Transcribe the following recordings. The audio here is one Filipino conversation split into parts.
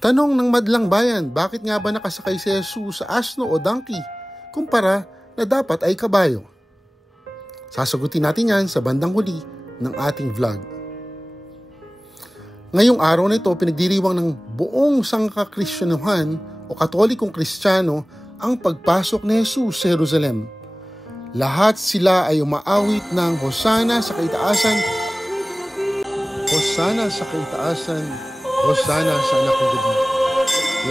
Tanong ng madlang bayan, bakit nga ba nakasakay si Jesus sa asno o donkey kumpara na dapat ay kabayo? Sasagutin natin yan sa bandang huli ng ating vlog. Ngayong araw na ito, pinagdiriwang ng buong sangkakristyanuhan o katolikong kristyano ang pagpasok ni Jesus sa Jerusalem. Lahat sila ay umaawit ng Hosana sa kaitaasan, Hosana sa kaitaasan, Hosana sa anak ng David.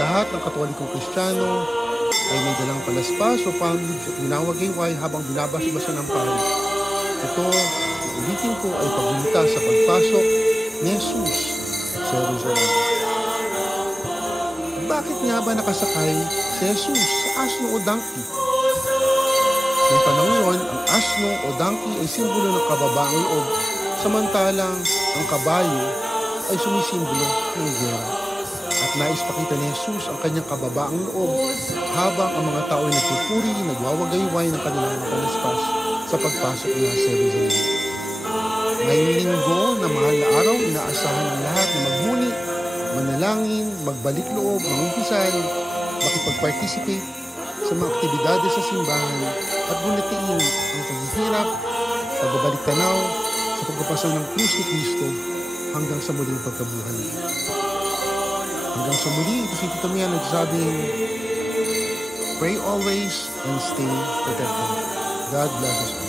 Lahat ng katolikong kristyano ay may dalang palaspas o panglig at ginawagayway habang binabasa-basa ng pari. Ito, ulitin ko, ay pagbunta sa pagpasok ni Jesus sa Jerusalem. Bakit nga ba nakasakay si Jesus sa asno o donkey? Noong panahon yun, ang asno o donkey ay simbolo ng kababaang loob, samantalang ang kabayo ay sumisimbolo ng giyera. At nais pakita ni Jesus ang kanyang kababaang loob habang ang mga tao ay nagpupuri, nagwawagayway ng kanilang palaspas sa pagpasok niya sa Jerusalem. Ngayong linggo na mahal na araw, inaasahan ng lahat na maghuni, manalangin, magbalik loob, mangumpisal, makipag-participate sa mga aktibidades sa simbahan at bunatiin ang paghihirap, pagbabalik tanaw sa pagpapasang ng krus ni Kristo hanggang sa muling pagkabuhay. Hanggang sa muli, ito si Tito Mian nagsasabing, pray always and stay protected. God bless us all.